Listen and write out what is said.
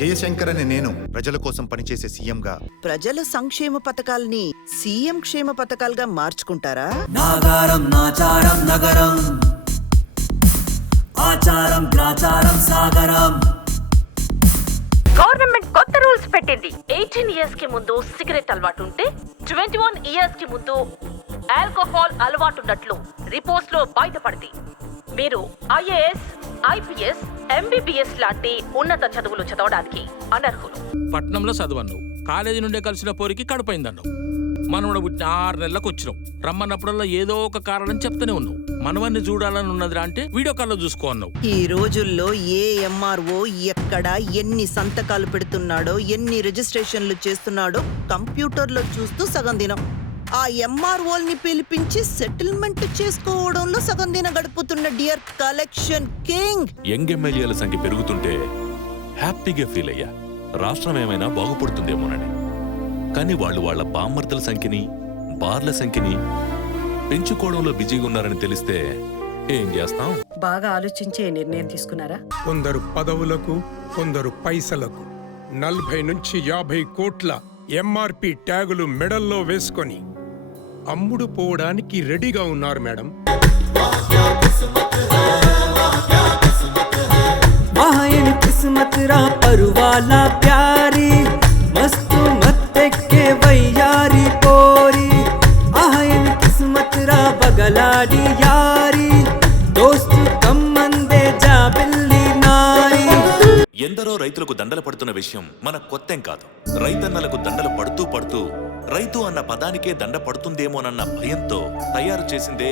జయశంకర్ అనే నేను ప్రజల కోసం పనిచేసే సీఎంగా ప్రజల సంక్షేమ పథకాల్ని సీఎం క్షేమ పథకాలుగా మార్చుకుంటారా? నాగారం నాచారం నగరం, ఆచారం ప్రాచారం సాగరం. గవర్నమెంట్ కొత్త రూల్స్ పెట్టింది. 18 ఇయర్స్ కి ముందు సిగరెట్ అలవాటు ఉంటే 21 ఇయర్స్ కి ముందు ఆల్కహాల్ అలవాటున్నట్లు రిపోర్ట్స్ లో బయటపడింది. మీరు ఐఏఎస్, ఐపీఎస్, ఎంబీబీఎస్ లాంటి ఉన్నత చదువులు చదవడానికి అనర్హులు. పట్నంలో చదవన్నావు, కాలేజీ నుండే కలిసిన పోరికి కడుపైందన్నావు. మనవడ పుట్టిన 6 నెలలకు వచ్చినావు. రమ్మన్నప్పుడల్లా ఏదో ఒక కారణం చెప్తూనే ఉన్నావు. మనవన్ని చూడాలని ఉన్నదిరా అంటే వీడియో కాల్లో చూసుకో అన్నావు. ఈ రోజుల్లో ఏ ఎంఆర్ఓ ఎక్కడ ఎన్ని సంతకాలు పెడుతున్నాడో, ఎన్ని రిజిస్ట్రేషన్లు చేస్తున్నాడో కంప్యూటర్లో చూస్తూ సగం దినం ఆ ఎంఆర్ఓల్ని పిలిపించి సెటిల్మెంట్ చేసుకోవడంలో సగం దినం గడుపుతున్న డియర్ కలెక్షన్ కింగ్. యంగ్ ఎమ్మెల్యేల సంఖ్య పెరుగుతుంటే హ్యాపీగా ఫీల్ అయ్యా. రాష్ట్రం ఏమైనా బాగుపడుతుందేమోనని. కానీ వాళ్ళు వాళ్ళ బామ్మర్తల సంఖ్యని, బార్ల సంఖ్యని పెంచుకోవడంలో బిజీగా ఉన్నారని తెలిస్తే ఏం చేస్తాం? బాగా ఆలోచించే నిర్ణయం తీసుకున్నారా? కొందరు పదవులకు, కొందరు పైసలకు 40 నుంచి 50 కోట్ల ఎంఆర్పి ట్యాగులు మెడల్లో వేసుకొని అమ్ముడు పోవడానికి రెడీగా ఉన్నారు మేడం. మహాయన్ కిస్మత్ రా పరువాలా ప్యారీ, మస్తు మత్తెక్కే వయ్యారి పోరి. ఆహయన్ కిస్మత్ రా బగలాడి యారీ, దోస్తు కమ్మందే జా బిల్లి నారీ. ఎందరో రైతులకు దండలు పడుతున్న విషయం మన కొత్తేం కాదు. రైతన్నలకు దండలు పడుతూ పడుతూ రైతు అన్న పదానికే దండ పడుతుందేమోనన్న భయంతో తయారు చేసిందే